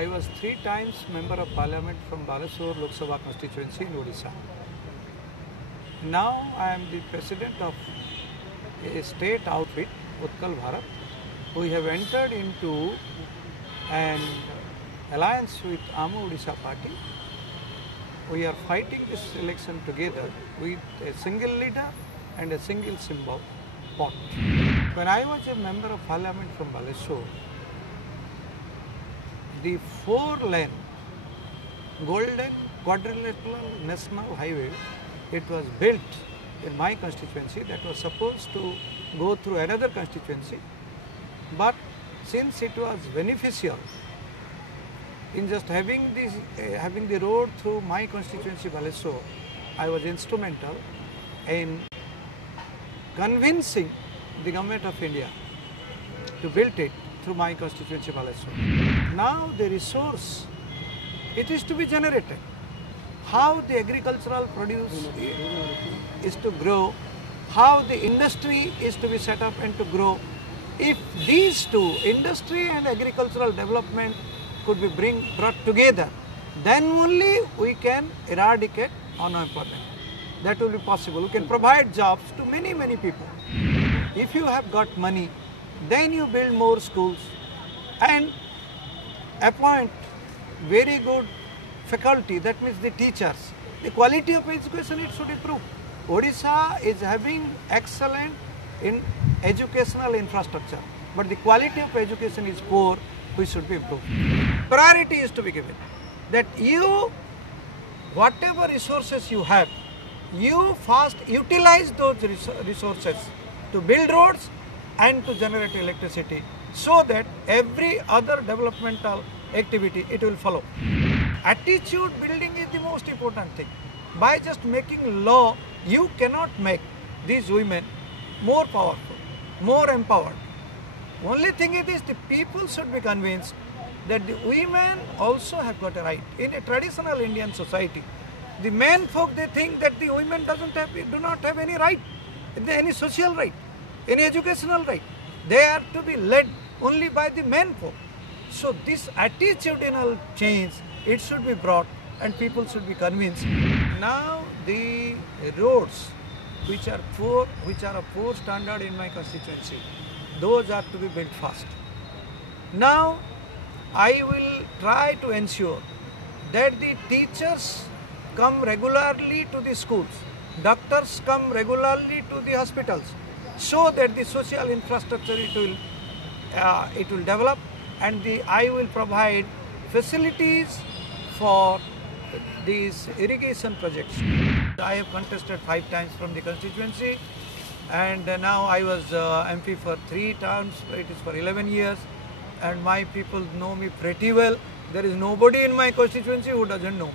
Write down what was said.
I was 3 times Member of Parliament from Balasore Lok Sabha constituency in Odisha. Now I am the President of a state outfit, Utkal Bharat. We have entered into an alliance with Amu Odisha party. We are fighting this election together with a single leader and a single symbol, pot. When I was a Member of Parliament from Balasore, the 4-lane golden quadrilateral national highway, it was built in my constituency that was supposed to go through another constituency, but since it was beneficial in just having the road through my constituency Balasore, I was instrumental in convincing the Government of India to build it through my constituency Balasore. Now the resource, it is to be generated. How the agricultural produce is to grow, how the industry is to be set up and to grow. If these two, industry and agricultural development, could be brought together, then only we can eradicate unemployment. That will be possible. We can provide jobs to many, many people. If you have got money, then you build more schools and appoint very good faculty, that means the teachers. The quality of education, it should improve. Odisha is having excellent in educational infrastructure, but the quality of education is poor, which should be improved. Priority is to be given that you, whatever resources you have, you first utilize those resources to build roads and to generate electricity, so that every other developmental activity, it will follow. Attitude building is the most important thing. By just making law, you cannot make these women more powerful, more empowered. Only thing it is, the people should be convinced that the women also have got a right. In a traditional Indian society, the men folk, they think that the women do not have any right, any social right, any educational right. They are to be led only by the men folk. So this attitudinal change, it should be brought and people should be convinced. Now the roads which are of poor standard in my constituency, those are to be built fast. Now I will try to ensure that the teachers come regularly to the schools, doctors come regularly to the hospitals, so that the social infrastructure it will develop, and I will provide facilities for these irrigation projects. I have contested 5 times from the constituency, and now I was MP for 3 terms, it is for 11 years, and my people know me pretty well. There is nobody in my constituency who doesn't know me.